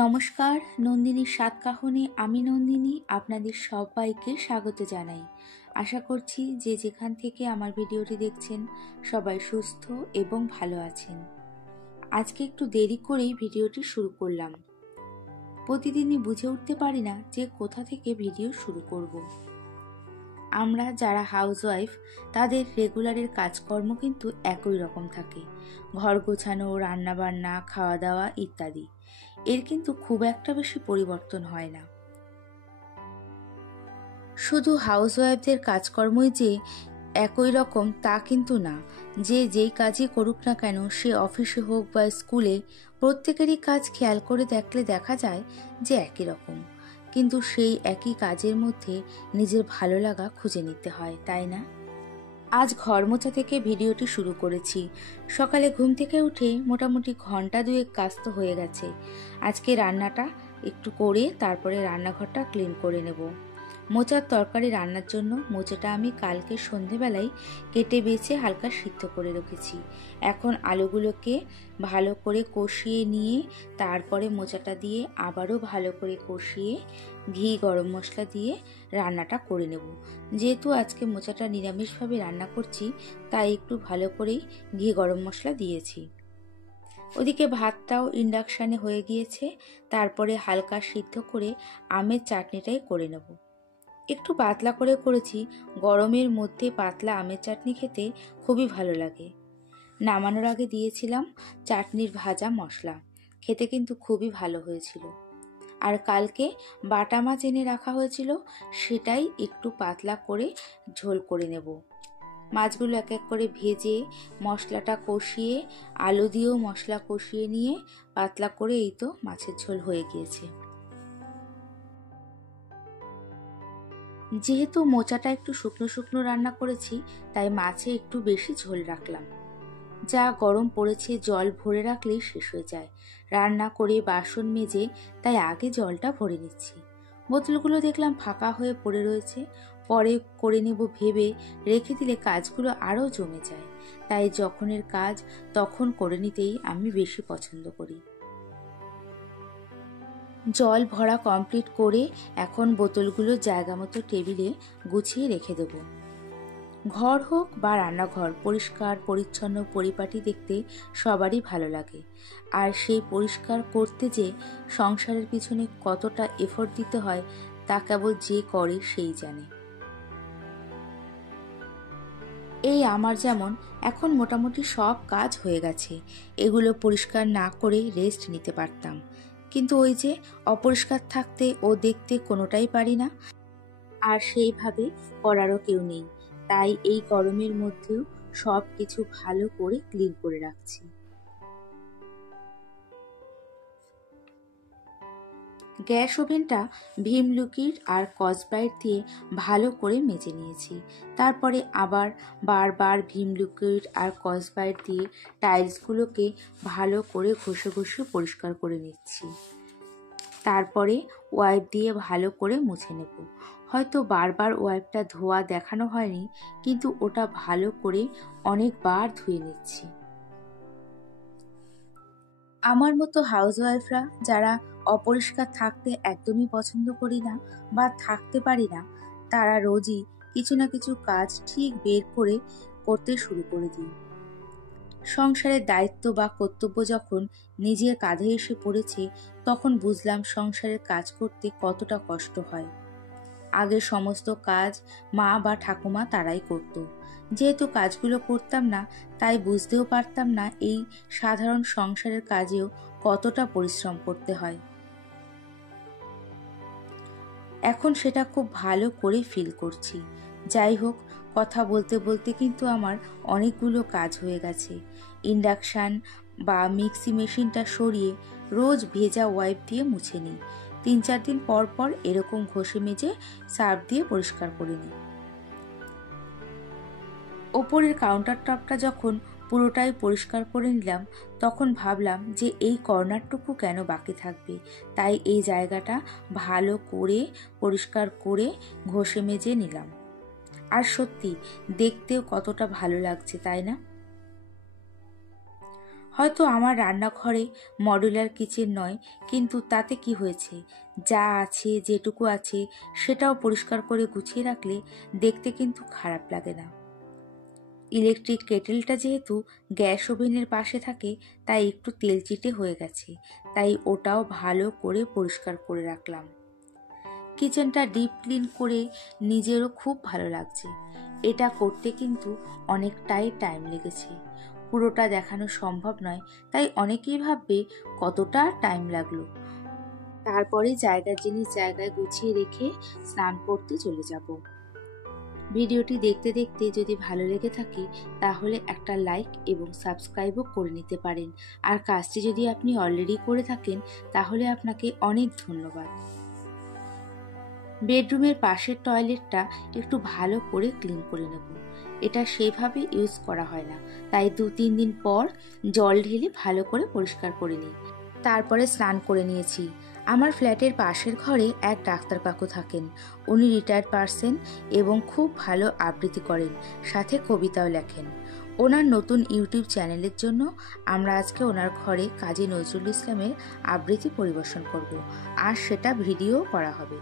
নমস্কার, নন্দিনীর স্বাদ কাহনে আমি নন্দিনী আপনাদের সবাইকে স্বাগত জানাই। আশা করছি যে যেখান থেকে আমার ভিডিওটি দেখছেন সবাই সুস্থ এবং ভালো আছেন। আজকে একটু দেরি করেই ভিডিওটি শুরু করলাম। প্রতিদিনই বুঝে উঠতে পারি না যে কোথা থেকে ভিডিও শুরু করব। আমরা যারা হাউসওয়াইফ তাদের রেগুলারের কাজকর্ম কিন্তু একই রকম থাকে, ঘর গোছানো, রান্নাবান্না, খাওয়া দাওয়া ইত্যাদি। এর কিন্তু খুব একটা বেশি পরিবর্তন হয় না। শুধু হাউসওয়াইফদের কাজকর্মই যে একই রকম তা কিন্তু না। যে যেই কাজই করুক না কেন, সে অফিসে হোক বা স্কুলে, প্রত্যেকেরই কাজ খেয়াল করে দেখলে দেখা যায় যে একই রকম। কিন্তু সেই একই কাজের মধ্যে নিজের ভালো লাগা খুঁজে নিতে হয়, তাই না? আজ ঘর মোছা থেকে ভিডিওটি শুরু করেছি। সকালে ঘুম থেকে উঠে মোটামুটি ঘন্টা দুয়েক কাজ তো হয়ে গেছে। আজকে রান্নাটা একটু করে তারপরে রান্নাঘরটা ক্লিন করে নেব। মোচার তরকারি রান্নার জন্য মোচাটা আমি কালকে সন্ধেবেলায় কেটে বেছে হালকা সিদ্ধ করে রেখেছি। এখন আলুগুলোকে ভালো করে কষিয়ে নিয়ে তারপরে মোচাটা দিয়ে আবারও ভালো করে কষিয়ে ঘি গরম মশলা দিয়ে রান্নাটা করে নেব। যেহেতু আজকে মোচাটা নিরামিষভাবে রান্না করছি, তাই একটু ভালো করেই ঘি গরম মশলা দিয়েছি। ওদিকে ভাতটাও ইন্ডাকশানে হয়ে গিয়েছে। তারপরে হালকা সিদ্ধ করে আমের চাটনিটাই করে নেব। একটু পাতলা করে করেছি, গরমের মধ্যে পাতলা আমের চাটনি খেতে খুবই ভালো লাগে। নামানোর আগে দিয়েছিলাম চাটনির ভাজা মশলা, খেতে কিন্তু খুবই ভালো হয়েছিল। আর কালকে বাটা মাছ এনে রাখা হয়েছিল, সেটাই একটু পাতলা করে ঝোল করে নেব। মাছগুলো এক এক করে ভেজে মশলাটা কষিয়ে আলু দিয়েও মশলা কষিয়ে নিয়ে পাতলা করে এই তো মাছের ঝোল হয়ে গিয়েছে। যেহেতু মোচাটা একটু শুকনো শুকনো রান্না করেছি, তাই মাছে একটু বেশি ঝোল রাখলাম। যা গরম পড়েছে, জল ভরে রাখলেই শেষ হয়ে যায়। রান্না করে বাসন মেজে তাই আগে জলটা ভরে নিচ্ছি। বোতলগুলো দেখলাম ফাঁকা হয়ে পড়ে রয়েছে, পরে করে নেব ভেবে রেখে দিলে কাজগুলো আরও জমে যায়। তাই যখনের কাজ তখন করে নিতেই আমি বেশি পছন্দ করি। জল ভরা কমপ্লিট করে এখন বোতলগুলো জায়গা মতো টেবিলে গুছিয়ে রেখে দেব। ঘর হোক বা রান্নাঘর পরিষ্কার পরিচ্ছন্ন পরিপাটি দেখতে সবারই ভালো লাগে। আর সেই পরিষ্কার করতে যে সংসারের পিছনে কতটা এফোর্ট দিতে হয় তা কেবল যে করে সেই জানে। এই আমার যেমন এখন মোটামুটি সব কাজ হয়ে গেছে। এগুলো পরিষ্কার না করে রেস্ট নিতে পারতাম, কিন্তু ওই যে অপরিষ্কার থাকতে ও দেখতে কোনোটাই পারি না, আর সেইভাবে করারও কেউ নেই। তাই এই গরমের মধ্যেও সব কিছু ভালো করে ক্লিন করে রাখছি। গ্যাস ওভেনটা ভীম লিকুইড আর স্কচব্রাইট দিয়ে ভালো করে মেজে নিয়েছি। তারপরে আবার বারবার ভীম লিকুইড আর স্কচব্রাইট দিয়ে টাইলসগুলোকে ভালো করে ঘষে ঘষে পরিষ্কার করে নিচ্ছি। তারপরে ওয়াইপ দিয়ে ভালো করে মুছে নেব। হয়তো বারবার ওয়াইপটা ধোয়া দেখানো হয়নি, কিন্তু ওটা ভালো করে অনেকবার ধুয়ে নিচ্ছি। আমার মতো হাউসওয়াইফরা যারা অপরিষ্কার থাকতে একদমই পছন্দ করি না বা থাকতে পারি না, তারা রোজই কিছু না কিছু কাজ ঠিক বের করে করতে শুরু করে দিই। সংসারের দায়িত্ব বা কর্তব্য যখন নিজের কাঁধে এসে পড়েছে, তখন বুঝলাম সংসারের কাজ করতে কতটা কষ্ট হয়। আগে সমস্ত কাজ মা বা ঠাকুমা তারাই করত। যেহেতু কাজগুলো করতাম না, তাই বুঝতেও পারতাম না এই সাধারণ সংসারের কাজেও কতটা পরিশ্রম করতে হয়। এখন সেটা খুব ভালো করে ফিল করছি। যাই হোক, কথা বলতে বলতে কিন্তু আমার অনেকগুলো কাজ হয়ে গেছে। ইন্ডাকশান বা মিক্সি মেশিনটা সরিয়ে রোজ ভেজা ওয়াইপ দিয়ে মুছে নিই। 3-4 দিন পর পর এরকম ঘষে মেজে সার্ফ দিয়ে পরিষ্কার করে নিই। ওপরের কাউন্টার টপটা যখন পুরোটাই পরিষ্কার করে নিলাম, তখন ভাবলাম যে এই কর্নারটুকু কেন বাকি থাকবে। তাই এই জায়গাটা ভালো করে পরিষ্কার করে ঘষে মেজে নিলাম। আর সত্যি দেখতেও কতটা ভালো লাগছে, তাই না? হয়তো আমার রান্নাঘরে মডুলার কিচেন নয়, কিন্তু তাতে কি হয়েছে, যা আছে যেটুকু আছে সেটাও পরিষ্কার করে গুছিয়ে রাখলে দেখতে কিন্তু খারাপ লাগে না। ইলেকট্রিক কেটেলটা যেহেতু গ্যাস ওভেনের পাশে থাকে তাই একটু তেলচিটে হয়ে গেছে, তাই ওটাও ভালো করে পরিষ্কার করে রাখলাম। কিচেনটা ডিপ ক্লিন করে নিজেরও খুব ভালো লাগছে। এটা করতে কিন্তু অনেকটাই টাইম লেগেছে, পুরোটা দেখানো সম্ভব নয়, তাই অনেকেই ভাববে কতটা টাইম লাগলো। তারপরে জায়গার জিনিস জায়গায় গুছিয়ে রেখে স্নান করতে চলে যাব। ভিডিওটি দেখতে দেখতে যদি ভালো লেগে থাকে তাহলে একটা লাইক এবং সাবস্ক্রাইবও করে নিতে পারেন, আর কাজটি যদি আপনি অলরেডি করে থাকেন তাহলে আপনাকে অনেক ধন্যবাদ। বেডরুমের পাশের টয়লেটটা একটু ভালো করে ক্লিন করে নেব। এটা সেভাবে ইউজ করা হয় না, তাই 2-3 দিন পর জল ঢেলে ভালো করে পরিষ্কার করে নিই। তারপরে স্নান করে নিয়েছি। আমার ফ্ল্যাটের পাশের ঘরে এক ডাক্তার কাকু থাকেন। উনি রিটায়ার্ড পার্সন এবং খুব ভালো আবৃত্তি করেন, সাথে কবিতাও লেখেন। ওনার নতুন ইউটিউব চ্যানেলের জন্য আমরা আজকে ওনার ঘরে কাজী নজরুল ইসলামের আবৃত্তি পরিবেশন করব, আর সেটা ভিডিও করা হবে।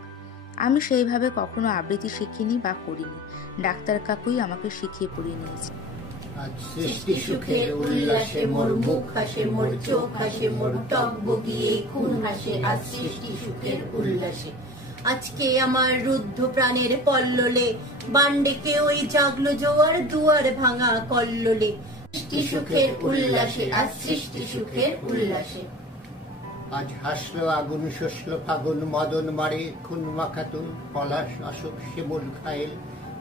আমি সেইভাবে কখনো আবৃত্তি শিখিনি বা করিনি, ডাক্তার কাকুই আমাকে শিখিয়ে পড়িয়ে নিয়েছে। আজ সৃষ্টি সুখের উল্লাসে মোর মুখ হাসে, মোর চোখ হাসে, মোর টক বগিয়ে খুন হাসে, আজ সৃষ্টি সুখের উল্লাসে। আজকে আমার রুদ্ধ প্রাণের পল্ললে বান্ডেকে ওই জাগলো জোয়ার, দুয়ার ভাঙা কল্লোলে। সৃষ্টি সুখের উল্লাসে, আজ সৃষ্টি সুখের উল্লাসে। আজ হাসলো আগুন শসলো ফাগুন, মদন মারে খুন মাখাতুন, পলাশ অশোক শিমুল খায়েল,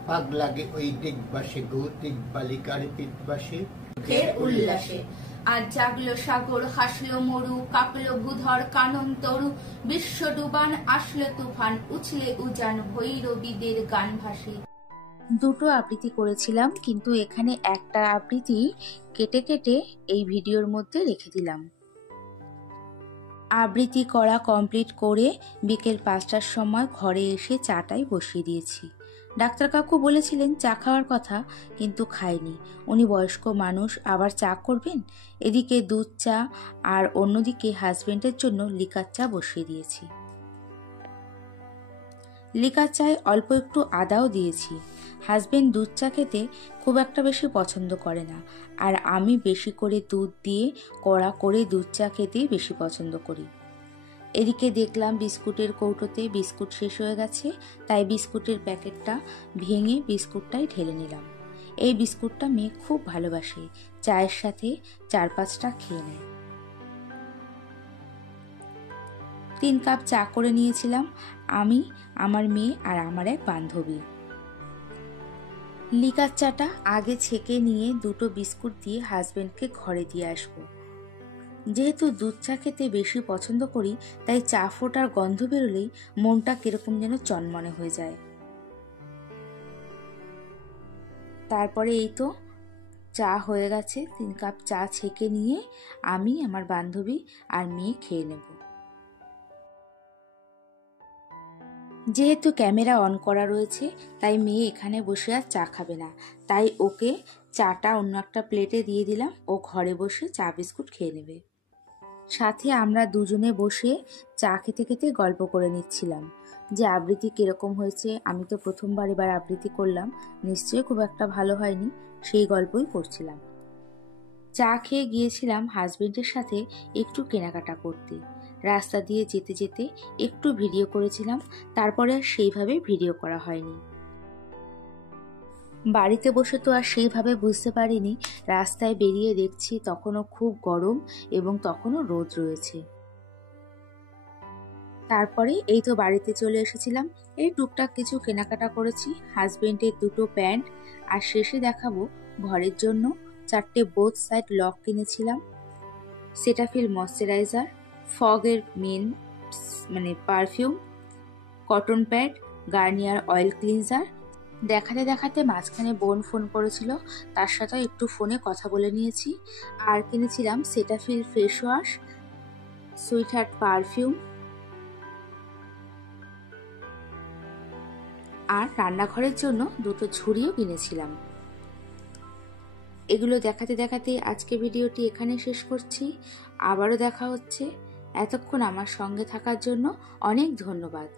পাগ লাগে ওই দিগবাসে গো দিগবালিকার পিতবাসে। সুখের উল্লাসে আজ জাগলো সাগর, হাসলো মরু, কাঁপলো ভূধর কানন তরু, বিশ্ব ডুবান আসলো তুফান, উছলে উজান ভৈরবীদের গান ভাসে। দুটো আবৃত্তি করেছিলাম, কিন্তু এখানে একটা আবৃত্তি কেটে কেটে এই ভিডিওর মধ্যে রেখে দিলাম। আবৃত্তি করা কমপ্লিট করে বিকেল 5টার সময় ঘরে এসে চাটাই বসিয়ে দিয়েছি। ডাক্তার কাকু বলেছিলেন চা খাওয়ার কথা, কিন্তু খাইনি। উনি বয়স্ক মানুষ, আবার চা করবেন? এদিকে দুধ চা আর অন্যদিকে হাজবেন্ডের জন্য লিকার চা বসিয়ে দিয়েছি। লিকার চায় অল্প একটু আদাও দিয়েছি। হাজবেন্ড দুধ চা খেতে খুব একটা বেশি পছন্দ করে না, আর আমি বেশি করে দুধ দিয়ে কড়া করে দুধ চা খেতেই বেশি পছন্দ করি। এদিকে দেখলাম বিস্কুটের কৌটোতে বিস্কুট শেষ হয়ে গেছে, তাই বিস্কুটের প্যাকেটটা ভেঙে বিস্কুটটাই ঢেলে নিলাম। এই বিস্কুটটা মেয়ে খুব ভালোবাসে, চায়ের সাথে 4-5টা খেয়ে নেয়। 3 কাপ চা করে নিয়েছিলাম আমি, আমার মেয়ে আর আমার এক বান্ধবী। লিকার চাটা আগে ছেঁকে নিয়ে দুটো বিস্কুট দিয়ে হাজবেন্ডকে ঘরে দিয়ে আসবো। যেহেতু দুধ চা খেতে বেশি পছন্দ করি, তাই চা ফোটার গন্ধ বেরোলেই মনটা কিরকম যেন চনমনে হয়ে যায়। তারপরে এই তো চা হয়ে গেছে। 3 কাপ চা ছেঁকে নিয়ে আমি, আমার বান্ধবী আর মেয়ে খেয়ে নেব। যেহেতু ক্যামেরা অন করা রয়েছে, তাই মেয়ে এখানে বসে আর চা খাবে না, তাই ওকে চাটা অন্য একটা প্লেটে দিয়ে দিলাম। ও ঘরে বসে চা বিস্কুট খেয়ে নেবে। সাথে আমরা দুজনে বসে চা খেতে খেতে গল্প করে নিচ্ছিলাম যে আবৃত্তি কিরকম হয়েছে। আমি তো প্রথমবার এবার আবৃত্তি করলাম, নিশ্চয়ই খুব একটা ভালো হয়নি, সেই গল্পই করছিলাম। চা খেয়ে গিয়েছিলাম হাজবেন্ডের সাথে একটু কেনাকাটা করতে। রাস্তা দিয়ে যেতে যেতে একটু ভিডিও করেছিলাম, তারপরে আর সেইভাবে ভিডিও করা হয়নি। বাড়িতে বসে তো আর সেইভাবে বুঝতে পারিনি। রাস্তায় বেরিয়ে দেখছি তখনও খুব গরম এবং তখনও রোদ রয়েছে। তারপরে এই তো বাড়িতে চলে এসেছিলাম। এই টুকটাক কিছু কেনাকাটা করেছি, হাজবেন্ডের দুটো প্যান্ট, আর শেষে দেখাবো ঘরের জন্য 4টে বোথ সাইড লক কিনেছিলাম, সেটাফিল ময়শ্চারাইজার, ফগের men perfume, cotton pad, Garnier oil cleanser. দেখাতে দেখাতে মাঝখানে বোন ফোন করেছিল, তার সাথে একটু ফোনে কথা বলে নিয়েছি। আর কিনেছিলাম Cetaphil face wash, sweetheart perfume, আর রান্নাঘরের জন্য দুটো ঝুড়িও কিনেছিলাম। এগুলো দেখাতে দেখাতে আজকে ভিডিওটি এখানে শেষ করছি। আবারও দেখা হচ্ছে। এতক্ষণ আমার সঙ্গে থাকার জন্য অনেক ধন্যবাদ।